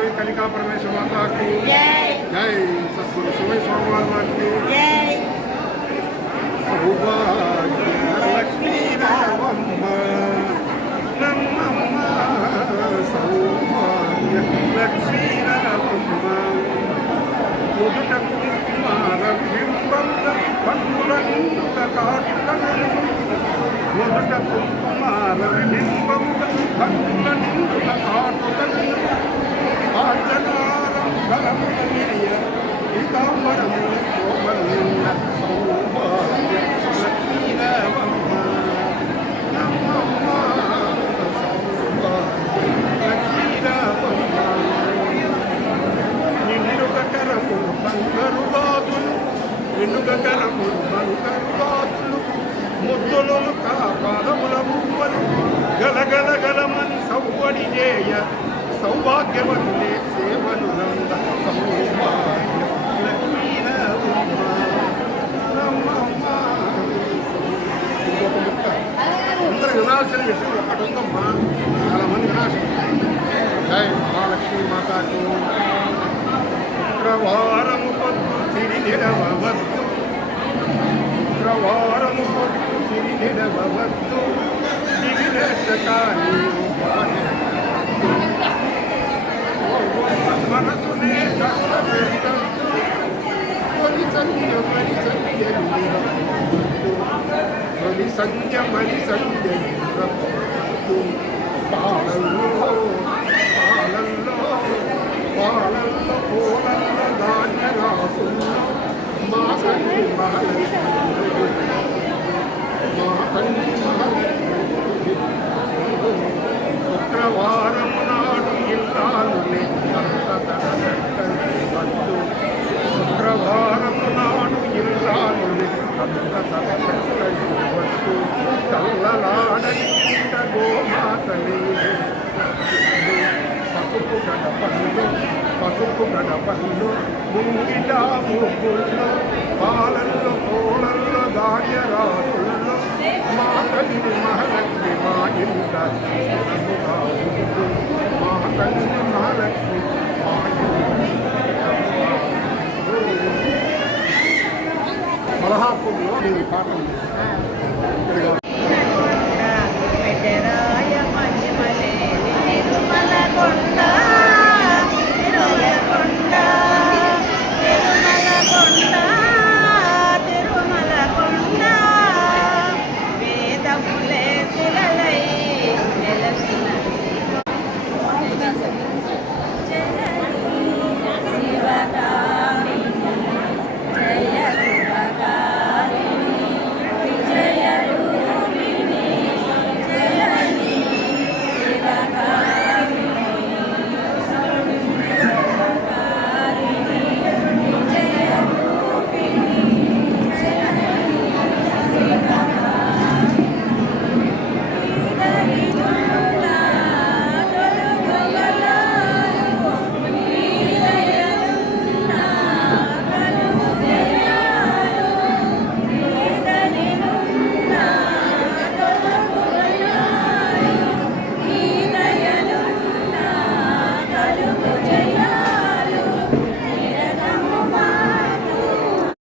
वास्तविक कलिका परमेश्वर माता की जय। सतगुरु शिव स्वामी की जय। सौभाग्य लक्ष्मी रावम्म नमः सौभाग्य लक्ष्मी रावम्म मुदुट कुमार बिंबं पंडुरंग काटकन मुदुट कुमार बिंबं पंडुरंग काटकन आचनारं फलमुदीर्य इताम्बरं शोभनं सौभाग्य लक्ष्मी रावम्म नमः सौभाग्य लक्ष्मी रावम्म నిండుగకరము బంగారు గాజులు నిండుగకరము బంగారు గాజులు ముద్దులను కాపాదముల మువ్వలు గలగలగలమని సౌవడి చేయ సౌభాగ్యవతులే సేవలు నంద సౌభాగ్య లక్ష్మీ రావమ్మ నమః. ఇంకొక ముక్క అందరు వినాల్సిన విషయం ఒకటి ఉందమ్మా, చాలా మంది వినాల్సిన జై మహాలక్ష్మీ మాతాకు. శుక్రవారము పొద్దు సిరి నిరవవద్దు శుక్రవారము పొద్దు సిరి నిరవవద్దు దిగినట్ట కానీ మనసునే కష్టపెట్టద్దు తొలి సంధ్య మరి సంధ్య తొలి సంధ్య మరి సంధ్య పాలల్లో పాలల్లో పాలల్లో పూలల్లో ధాన్య రాసుల్లో మా తండ్రి మహాలక్ష్మి మా తండ్రి మహాలక్ష్మి శుక్రవారం నాడు ఇల్లాలునే పట్టు శుక్రవారం నాడు ఇల్లాలునే పట్టు కల్లలాడని ఇంట గోమాతలే పసుపు గడపల్లో ముంగిట ముగ్గుల్లో పాలల్లో పూలల్లో ధాన్య రాసుల్లో మా తల్లి మహాలక్ష్మి మా ఇంట మా తల్లి మహాలక్ష్మి మా మలహాపూర్లో నేను పాఠం